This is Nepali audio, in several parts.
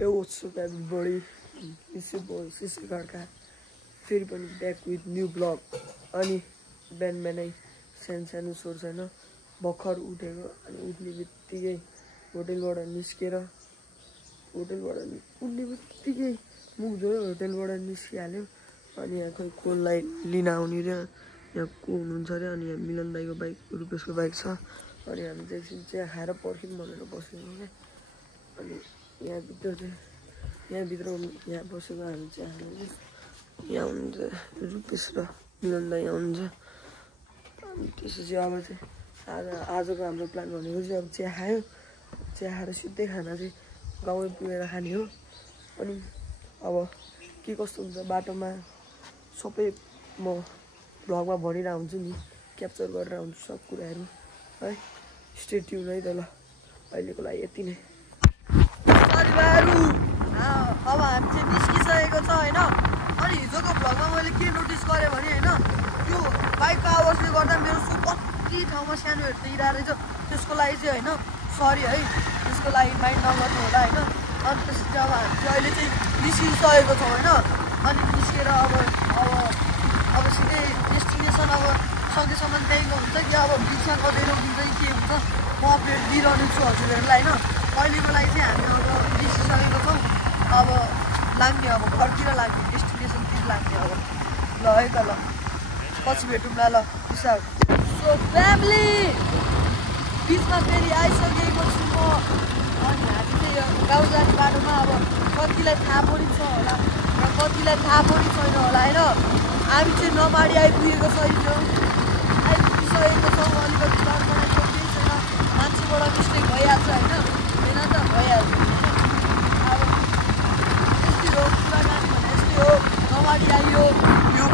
Hey, what's up everybody? This is your boy Sisi Karka. फेरि पनि ब्याक विथ न्यू ब्लग अनि बिहानै सानो सोर छैन भर्खर उठेको अनि उठ्ने बित्तिकै होटलबाट निस्केर उठ्ने बित्तिकै मुख धोयो होटलबाट निस्किहाल्यो अनि यहाँ खै कोललाई लिन आउने रे यहाँ को हुनुहुन्छ रे अनि यहाँ मिलन दाइको बाइक रुपेशको बाइक छ अनि हामी चाहिँ एकछिन चिया खाएर पर्खौँ भनेर बसेको क्या अनि यहाँ बसेको हामी चिया खानु यहाँ हुनुहुन्छ रुपेश र मिलन दाइ आउनुहुन्छ अनि त्यसपछि अब चाहिँ आजको हाम्रो प्लान भनेको चाहिँ अब चिया खाएर सिधै खाना चाहिँ गाउँमै पुगेर खाने हो अनि अब के कस्तो हुन्छ बाटोमा सबै म भ्लगमा भनिरहेको हुन्छु नि क्याप्चर गरेर हुन्छु सब कुराहरू है स्टे ट्युन है त ल अहिलेको लागि यति नै परिवारहरु अब हामी चाहिँ निस्किसकेको छ हैन अनि हिजोको भ्लगमा मैले के नोटिस गरे भने हैन त्यो बाइकको आवाजले गर्दा मेरो सो कति ठाउँमा सानो हेर्दै रहेछ त्यसको लागि चाहिँ हैन सरी है त्यसको लागि माइन्ड नगर्नु होला हैन अनि त्यसपछि अब हामी चाहिँ अहिले चाहिँ निस्किसकेको छौँ हैन अनि निस्केर अब सिधै डेस्टिनेसन अब सकेसम्म त्यहीँको हुन्छ कि अब बिचमा कतै रोकिन्छ कि के हुन्छ म अपडेट दिइरहने छु हजुरहरूलाई हैन अहिलेको लागि चाहिँ हामी अब निस्किसकेको छौँ अब लाग्ने अब घरतिर लाग्ने डेस्टिनेसनतिर लाग्ने अब ल है त ल पछि भेटौँला ल पिसा सो फ्यामिली बिचमा फेरि आइसकेको छु म अनि हामी चाहिँ यो गाउँ जाने बाटोमा अब कतिलाई थाहा पनि छ होला र कतिलाई थाहा पनि छैन होला होइन हामी चाहिँ नमाडी आइपुगेको छैनौँ आइपुगिसकेको छौँ अलिकति तर्पण केही छैन मान्छेबाट मिस्टेक भइहाल्छ होइन होइन त भइहाल्छ होइन अब यस्तै हो कुराकानी भने यस्तै हो नमाडी आइयो यो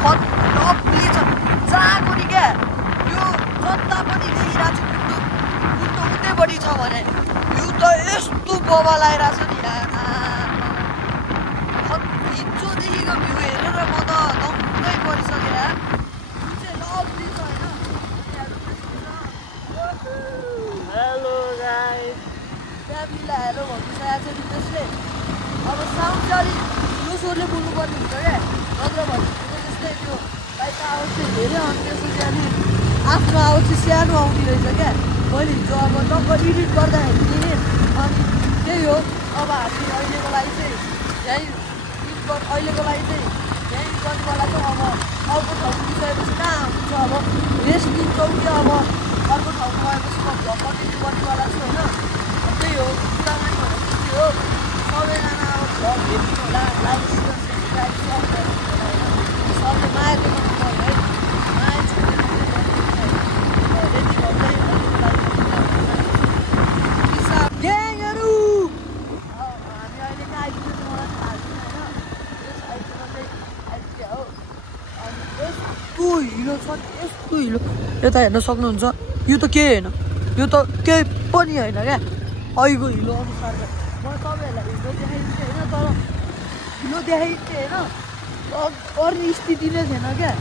नक्कली छ जहाँ पनि क्या यो जता पनि देखिरहेको छु कुद्दो उतैपट्टि छ भने यो त यस्तो बबा लगाइरहेको छ नि हिजोदेखिको भ्यू हेरेर म त दङ्गै परिसकेँ यार यो चाहिँ लभली छ होइन हेलो गाइस फ्यामिलीलाई हेलो भनिसकेको छ नि त्यसले अब साउन्ड चाहिँ अलिक ठुलो स्वरले बोल्नुपर्ने हुन्छ क्या नत्र भने जस्तै त्यो बाइकको आवाज चाहिँ धेरै अनि त्यसपछि अनि आफ्नो आवाज चाहिँ सानो आउने रहेछ क्या मैले हिजो अब टक्क एडिट गर्दाखेरि नि अनि त्यही हो अब हामी अहिलेको लागि चाहिँ यहीँ गर्नेवाला चाहिँ अब अर्को ठाउँ पुगिसकेपछि कहाँ हुन्छ अब रेस्ट लिन्छौँ कि अब अर्को ठाउँ गएपछि म भ्लग कन्टिन्यू गर्नेवाला छु होइन त्यही हो कुराकानी भनेको त्यस्तै हो सबैजना अब भ्लग हेर्नु होला लाइक सेयर सब्सक्राइब सबले माया देखाउनु पऱ्यो है माया चाहिँ रेडी भन्दै ग्याङहरू हामी अहिले कहाँ आइपुग्यो मलाई थाहा छैन होइन यस आइपुग्न चाहिँ आइपुग्यो हो अनि यस्तो हिलो छ यस्तो हिलो यता हेर्न सक्नुहुन्छ यो त केही होइन यो त केही पनि होइन क्या अहिलेको हिलो अनुसारको म तपाईँहरूलाई हिलो देखाइदिन्थेँ होइन तर हिलो देखाइदिन्थेँ होइन गर्ने स्थिति नै थिएन क्या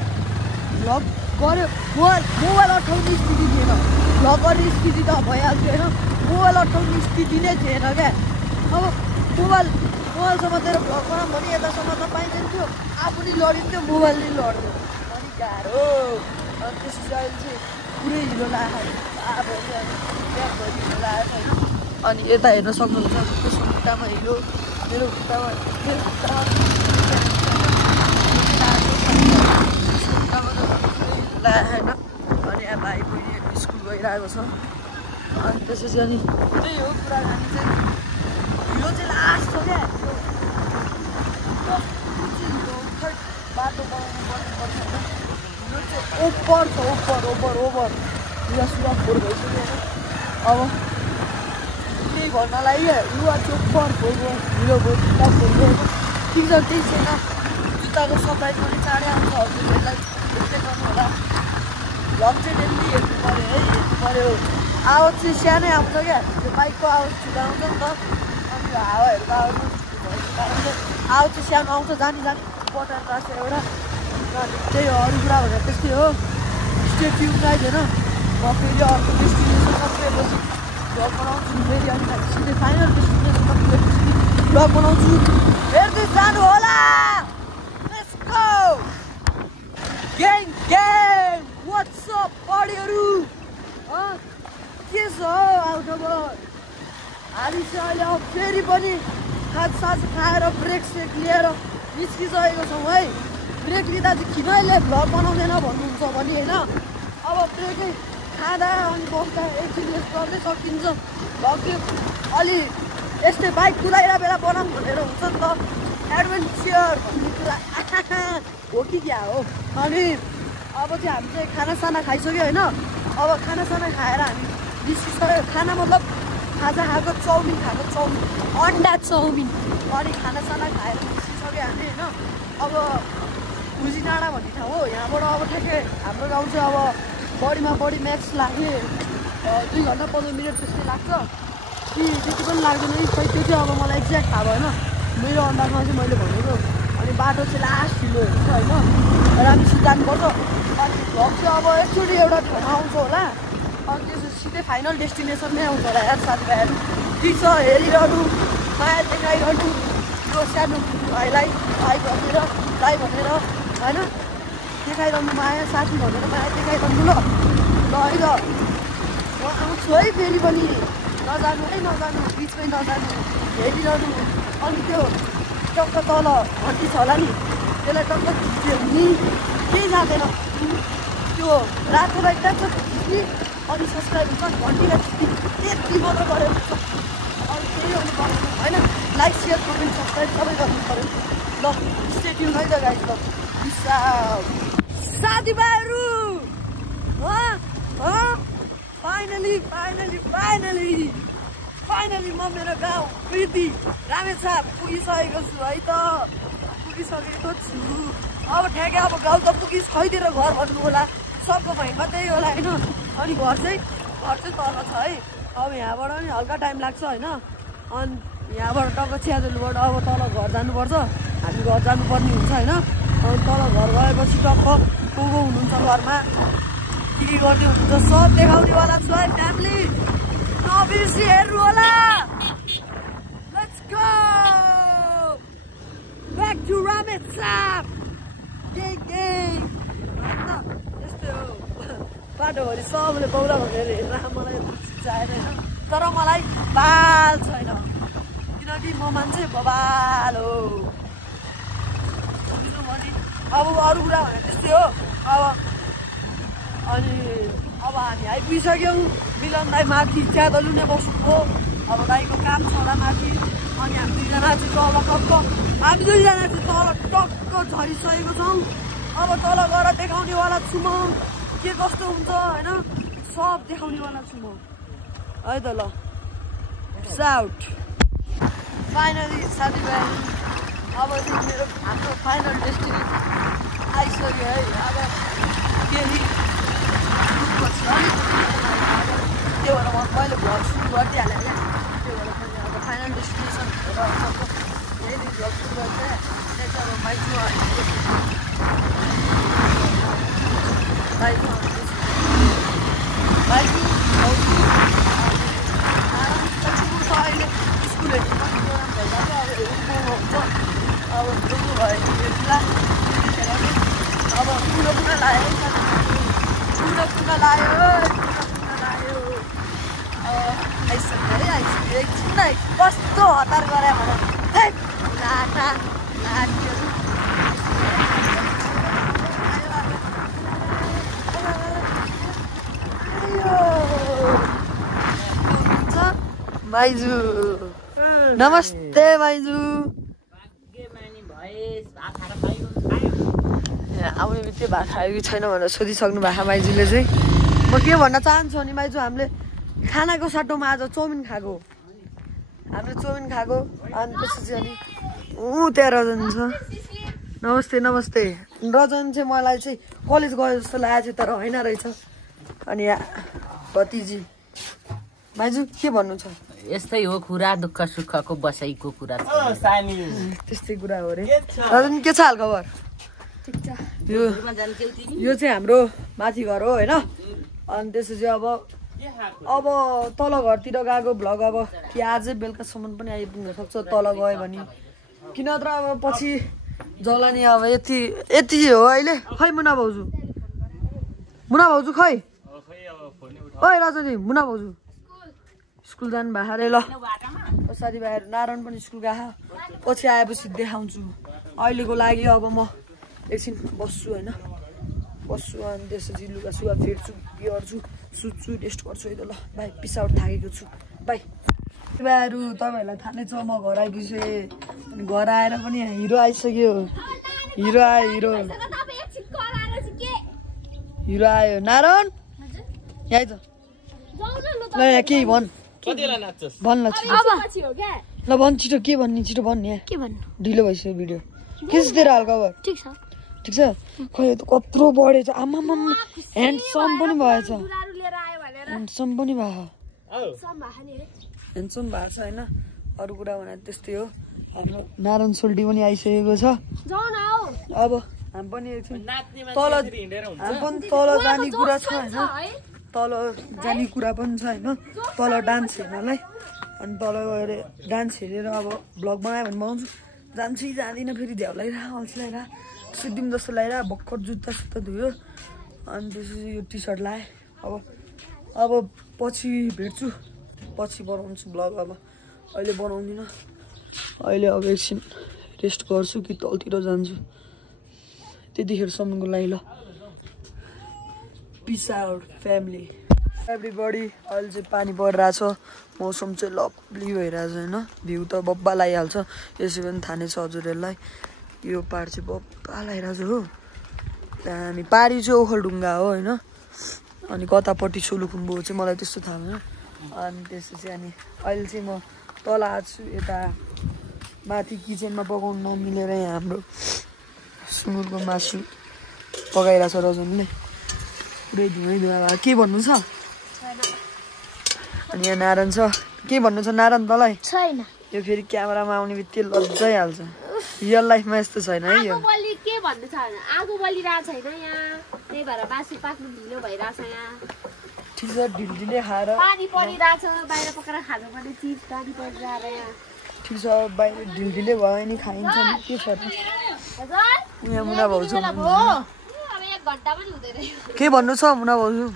भ्लग गऱ्यो मोबाइल अठाउने स्थिति थिएन भ्लग गर्ने स्थिति त भइहाल्थ्यो होइन मोबाइल अठाउने स्थिति नै थिएन क्या अब मोबाइलसम्म तेरो भ्लग बनाऊँ भने यतासम्म त पाइँदैन आफू नि लडिन्थ्यो मोबाइल नै लड्थ्यो अनि गाह्रो अनि त्यसपछि अहिले चाहिँ पुरै हिलो लगाएको हिलो लगाएको छैन अनि यता हेर्न सक्नुहुन्छ त्यसको खुट्टामा हिलो मेरो खुट्टामा होइन अनि अब भाइ बहिनी स्कुल गइरहेको छ अनि त्यसपछि अनि त्यही हो कुराकानी चाहिँ हिलो चाहिँ लास्ट छ क्या बाटो बनाउनु पर्छ होइन हिलो चाहिँ ओभर छ ओभर लुगा सुगा फोहोर भइसक्यो अब त्यही भन्नलाई लुगा चाहिँ ओभर फोहोर हिलो भयो जुत्ता फोहोर भयो ठिक छ त्यही छैन जुत्ताको सफाइ पनि चाँडै आउँछ हजुरहरूलाई यस्तै गर्नु होला भ्लग चाहिँ डेली हेर्नु पऱ्यो आवाज चाहिँ सानै आउँछ क्या त्यो बाइकको आवाज ठुलो आउँछ नि त अनि हावाहरूको आवाज आवाज चाहिँ सानो आउँछ जानी बटर राख्छ एउटा त्यही हो अरू कुरा भनेर त्यस्तै हो स्टे ट्युन गाइज होइन म फेरि अर्को डेस्टिनेसन पुगेपछि भ्लग बनाउँछु फेरि अनि सिधै फाइनल डेस्टिनेसनमा पुगेपछि भ्लग बनाउँछु हेर्दै जानु होला let's go gang gang what's up बडीहरु के छ आउट अब हामी चाहिँ अहिले अब फेरि पनि खाजासाज खाएर ब्रेक सेक लिएर निस्किसकेको छौँ है ब्रेक लिँदा चाहिँ किन अहिले भ्लग बनाउँदैन भन्नुहुन्छ भने होइन अब ब्रेकै खाँदा अनि बस्दा एकछिन रेस्ट गर्दै सकिन्छ भ्लग चाहिँ अलि यस्तै बाइक कुदाइरहेको बेला बनाऊँ भनेर हुन्छ नि त एडभेन्चर भन्ने कुरा हो कि क्या हो अनि अब चाहिँ हामी चाहिँ खानासाना खाइसक्यो होइन अब खानासाना खाएर हामी निस्किसक्यो खाना मतलब खाजा खाएको चाउमिन अन्डा चाउमिन अनि खानासाना खाएर निस्किसक्यो हामी होइन अब खुसी डाँडा भन्ने ठाउँ हो यहाँबाट अब ठ्याक्कै हाम्रो गाउँ चाहिँ अब बढीमा बढी म्याक्स लाग्ने 2 घन्टा 15 मिनट जस्तै लाग्छ कि त्यति पनि लाग्दैन नि खै त्यो चाहिँ अब मलाई एक्ज्याक्ट थाहा भएन मेरो अन्दाजमा चाहिँ मैले भनेको अनि बाटो चाहिँ लास्ट ढिलो हुन्छ होइन राम्रोसित जानुपर्छ अनि भ्लग चाहिँ अब एकचोटि एउटा ठाउँमा आउँछ होला अनि त्यसपछि सिधै फाइनल डेस्टिनेसनमै आउँछ होला यार साथीभाइहरू ठिक छ हेरिरहनु माया देखाइरहनु यो सानो भाइलाई भाइ भनेर दाइ भनेर होइन देखाइरहनु माया साथी भनेर माया देखाइरहनु ल है त म आउँछु है फेरि पनि नजानु बिचमै नजानु हेरिरहनु अनि त्यो टक्क तल घन्टी छ होला नि त्यसलाई टक्क खिच्यो भने केही जाँदैन त्यो रातो लाइट ट्याक्क खिच्ने अनि सब्सक्राइब हुन्छ घन्टीलाई खिच्ने त्यति मात्र गरेर हुन्छ अनि केही गर्नु पर्दैन होइन लाइक सेयर कमेन्ट सब्सक्राइब सबै गर्नु पऱ्यो ल स्टे ट्युन है त गाइस ल साथीभाइहरू फाइनली म मेरो गाउँ कृति रामेछाप पुगिसकेको छु है त पुगिसकेको छु अब ठ्याक्कै अब गाउँ त पुगिस खैतिर घर भन्नु होला सबको भाइमा त्यही होला होइन अनि घर चाहिँ तल छ है अब यहाँबाट नि हल्का टाइम लाग्छ होइन अनि यहाँबाट टक्क चियाजुलबाट अब तल घर जानुपर्छ हामी घर जानुपर्ने हुन्छ होइन अनि तल घर गएपछि टक्क को हुनुहुन्छ घरमा के गर्ने हुनुहुन्छ सब देखाउनेवाला छु है फ्यामिली नबिर्सी हेर्नु होला let's go back to Ramechhap यस्तै हो बाटोभरि सबले बौला भनेर हेरेर मलाई चाहेन होइन तर मलाई बाल छैन किनकि म मान्छे बबाल हो अब अरू कुरा भने त्यस्तै हो अनि अब हामी आइपुगिसक्यौँ मिलन दाई माथि च्यादलु नै बस्नुभयो अब दाईको काम छ होला माथि अनि हामी दुईजना चाहिँ तल टक्क झरिसकेको छौँ अब तल गएर देखाउनेवाला छु म के कस्तो हुन्छ होइन सब देखाउनेवाला छु म है त ल साउट फाइनली साथीभाइ अब चाहिँ हाम्रो फाइनल डेस्टिनेसन आइसक्यो है अब केही त्यो भएर मैले भ्लग सुरु गरिदिइहालेँ क्या त्यो भएर मैले अब फाइनल डेस्टिनेसन यही भ्लग सुरु गरिदिएँ त्यहाँ अब माइजू अहिले स्कुलहरू अब दुःख भयो अब कुना लाग्यो आइसक्यो है आइसक्यो एकछिन कस्तो हतार गरे भने माइजू नमस्ते माइजू आउने बित्तिकै भात खायो कि छैन भनेर सोधिसक्नु भएको माइजूले चाहिँ म के भन्न चाहन्छु भने माइजू हामीले खानाको सट्टोमा आज चाउमिन खाएको अनि त्यसपछि अनि त्यहाँ रजन छ नमस्ते रजन चाहिँ मलाई चाहिँ कलेज गयो जस्तो लागेको थियो तर होइन रहेछ अनि भतिजी माइजू के भन्नु छ यस्तै हो कुरा दुःख सुखको बसाइको कुरा त्यस्तै कुरा हो रे रजन के छ हाल खबर यो चाहिँ हाम्रो माथि घर हो होइन अनि त्यसपछि अब अब तल घरतिर गएको भ्लग अब कि आजै बेलुकासम्म पनि आइपुग्न सक्छ तल गयो भने किन नत्र अब पछि जलानी अब यति हो अहिले खै मुना भाउजू खै ओइ रजनी मुना भाउजू स्कुल जानु भएको अरे ल साथीभाइहरू नारायण पनि स्कुल गएको पछि आएपछि देखाउँछु अहिलेको लागि अब म एकछिन बस्छु होइन बस्छु अनि त्यसपछि लुगा सुगा फेर्छु के गर्छु सुत्छु रेस्ट गर्छु है त ल बाई पिस आउट थाकेको छु बाई भाइहरू तपाईँहरूलाई थाहा नै छ म घर आइपुगेँ अनि घर आएर पनि हिरो आइसक्यो हिरो आयो हिरो आयो नारायण यहाँ आइज ल यहाँ केही भन् भन् ल छिटो ल भन् छिटो के भन्ने छिटो भन् यहाँ के भन्नु ढिलो भइसक्यो भिडियो के छ तेरो हालखबर ठिक छ खै त कत्रो बढेछ आमामा ह्यान्डसम पनि भएछ ह्यान्डसम पनि भयो ह्यान्डसम भएको छ होइन अरू कुरा भने त्यस्तै हो हाम्रो नारायण सोल्टी पनि आइसकेको छ अब हामी पनि एकछिन तल जाने कुरा छ होइन तल जाने कुरा पनि छ होइन तल डान्स हेर्नलाई अनि तल गएर डान्स हेरेर अब भ्लग बनायो भने बनाउँछु जान्छु कि जाँदिनँ फेरि झ्याउ लगाइरहेको अल्छी लगाइरहेको सिद्धिम जस्तो लगाइरहेको भर्खर जुत्ता सुत्ता धुयो अनि त्यसपछि यो टी सर्ट लगाएँ अब पछि भेट्छु पछि बनाउँछु भ्लग अब अहिले बनाउँदिनँ अहिले अब एकछिन रेस्ट गर्छु कि तलतिर जान्छु त्यतिखेरसम्मको लागि ल पिस आउट फ्यामिली एभ्रिबडी अहिले चाहिँ पानी परिरहेछ मौसम चाहिँ लभली भइरहेछ होइन भ्यू त बब्बा लगाइहाल्छ यसै पनि थाहा नै छ हजुरहरूलाई यो पाहाड चाहिँ बब्बा लगाइरहेछ हो त्यहाँ हामी पारी चाहिँ ओखलढुङ्गा हो होइन अनि कतापट्टि सोलुखुम्बु चाहिँ मलाई त्यस्तो थाहा भएन अनि त्यसपछि अनि अहिले चाहिँ म तल आएको छु यता माथि किचनमा पकाउनु नमिलेर यहाँ हाम्रो सुँगुरको मासु पकाइरहेछ रजनले पुरै धुवै भएको के भन्नु छ अनि यहाँ नारायण छ के भन्नु छ नारायण तँलाई छैन यो फेरि क्यामेरामा आउने बित्तिकै लज्जाइहाल्छ रियल लाइफमा यस्तो छैन है यो के भन्नु छ आगो बलिरहेको छैन यहाँ त्यही भएर बासी पाक्नु ढिलो भइरहेछ यहाँ ठिक छ ढिलढिलै खाएर पानी परिरहेछ बाहिर पकाएर खानुपर्ने चिज पानी परिरहेर यहाँ ठिक छ बाहिर ढिलढिलै भयो नि खाइन्छ नि के छ यहाँ मुना भाउजू के भन्नु छ मुना भाउजू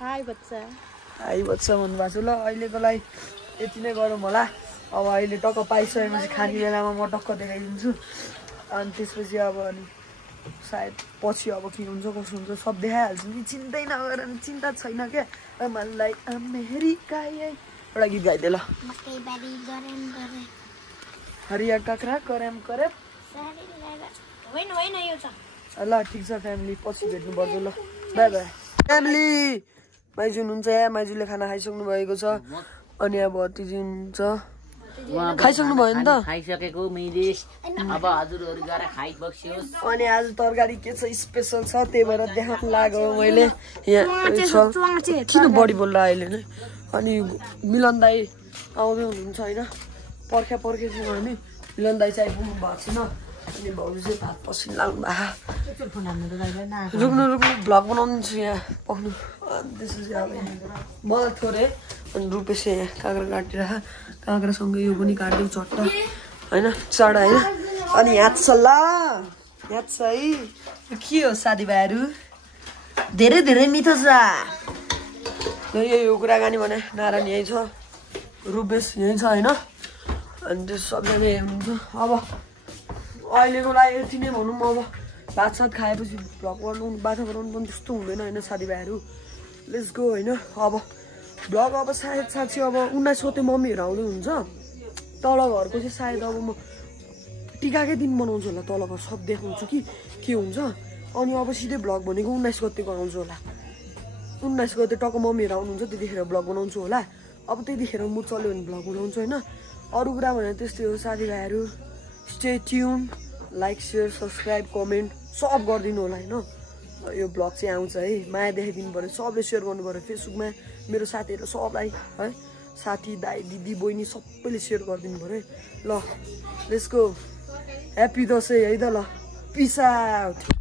हाई बच्चा भन्नुभएको छ ल अहिलेको लागि यति नै गरौँ होला अब अहिले टक्क पाइसकेपछि खाने बेलामा म टक्क देखाइदिन्छु अनि त्यसपछि अब अनि सायद पछि अब के हुन्छ कसो हुन्छ सब देखाइहाल्छु नि चिन्तै नगर चिन्ता छैन क्या मलाई अमेरिका एउटा गीत गाइदिए ल हरिया काँक्रा कराम करेप ल ठिक छ फ्यामिली पछि भेट्नुपर्छ ल बाई बाई फ्यामिली माइजू हुनुहुन्छ यहाँ माइजूले खाना खाइसक्नु भएको छ अनि अब अतिथि हुनुहुन्छ खाइसक्नु भयो नि त खाइसकेको मैले अब हजुरहरु गएर खाइबक्स्योस् अनि आज तरकारी के छ स्पेशल छ त्यही भएर देखाउन लाग्यो मैले यहाँ किन बढी बोल्दा अहिले नै अनि मिलन दाई आउँदै हुनुहुन्छ होइन पर्खेको थिएन भने मिलन दाई चाहिँ आइपुग्नु भएको छैन अनि भाउजू चाहिँ भात पसिन लाग्नु भएको रुक्नु भ्लग बनाउँछु यहाँ पक्नु अनि त्यसपछि अब मलाई थोरै अनि रुपेश यहाँ काँक्रा काटिरह काँक्रासँग यो पनि काट्यो चट्टा होइन चढा होइन अनि याद छ ल याद छ है के हो साथीभाइहरू धेरै धेरै मिठो छ यो कुराकानी भने नारायण यहीँ छ रुपेश यहीँ छ होइन अनि त्यो सबैजना हुनुहुन्छ अब अहिलेको लागि यति नै भनौँ अब भात सात खाएपछि भ्लग गर्नु बाछा बनाउनु पनि त्यस्तो हुँदैन होइन साथीभाइहरू लेट्स गो होइन अब भ्लग अब सायद साँच्ची अब 19 गते मम्मीहरू आउँदै हुन्छ तल घरको चाहिँ सायद अब म टिकाकै दिन बनाउँछु होला तल घर सब देखाउँछु कि के हुन्छ अनि अब सिधै भ्लग भनेको 19 गते गराउँछु होला 19 गते टक्क मम्मीहरू आउनुहुन्छ त्यतिखेर भ्लग बनाउँछु होला अब त्यतिखेर मुड चल्यो भने भ्लग बनाउँछु होइन अरू कुरा भने त्यस्तै हो साथीभाइहरू stay tune like share subscribe comment सब गरिदिनु होला होइन यो भ्लग चाहिँ आउँछ है माया देखाइदिनु पऱ्यो सबले सेयर गर्नु पऱ्यो फेसबुकमा मेरो साथीहरू सबलाई है साथी दाइ दिदी बहिनी सबैले सेयर गरिदिनु पऱ्यो है ल लेट्स गो ह्याप्पी दसैँ है त ल पिस आउट